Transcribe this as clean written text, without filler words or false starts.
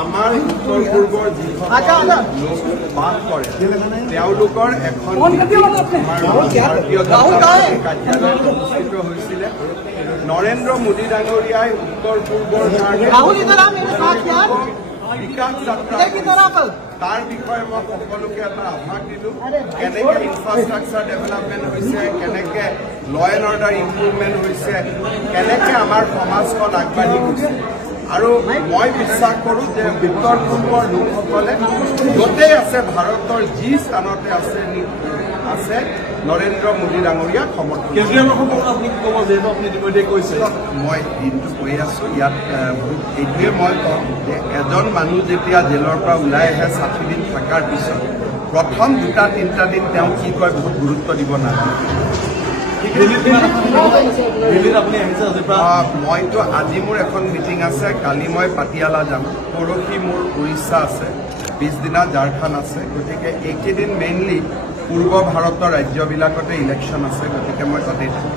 আমাৰ উত্তৰ পূৰ্বৰ যিসকল লোক বাস কৰে তেওঁলোকৰ এখন ভাৰতীয় জনতা পাৰ্টীৰ কাৰ্যালয়ত অনুষ্ঠিত হৈছিলে। নৰেন্দ্ৰ মোদী ডাঙৰীয়াই উত্তৰ পূৰ্বৰ বিকাশ যাত্ৰা তাৰ বিষয়ে মই সকলোকে এটা আভাস দিলোঁ। কেনেকে ইনফ্ৰাষ্ট্ৰাকচাৰ ডেভেলপমেণ্ট হৈছে, কেনেকে ল এণ্ড অৰ্ডাৰ ইম্প্ৰুভমেণ্ট হৈছে, কেনেকে আমাৰ সমাজখন আগবাঢ়ি গৈছে। আৰু মই বিশ্বাস কৰোঁ যে উত্তৰ পূৰ্বৰ লোকসকলে য'তেই আছে ভাৰতৰ যি স্থানতে আছে নৰেন্দ্ৰ মোদী ডাঙৰীয়াক সমৰ্থন। মই দিনটো কৈ আছোঁ ইয়াত এইটোৱে মই কওঁ যে এজন মানুহ যেতিয়া জেলৰ পৰা ওলাই আহে 60 দিন থকাৰ পিছত প্ৰথম 2-3টা দিন তেওঁ কি কয় বহুত গুৰুত্ব দিব নালাগে। মইতো আজি মোৰ এখন মিটিং আছে, কালি মই পাটিয়ালা যাম, পৰহি মোৰ উৰিষ্যা আছে, 20 দিনা ঝাৰখণ্ড আছে। গতিকে এইকেইদিন মেইনলি পূৰ্ব ভাৰতৰ ৰাজ্যবিলাকতে ইলেকশ্যন আছে, গতিকে মই তাতেই থাকোঁ।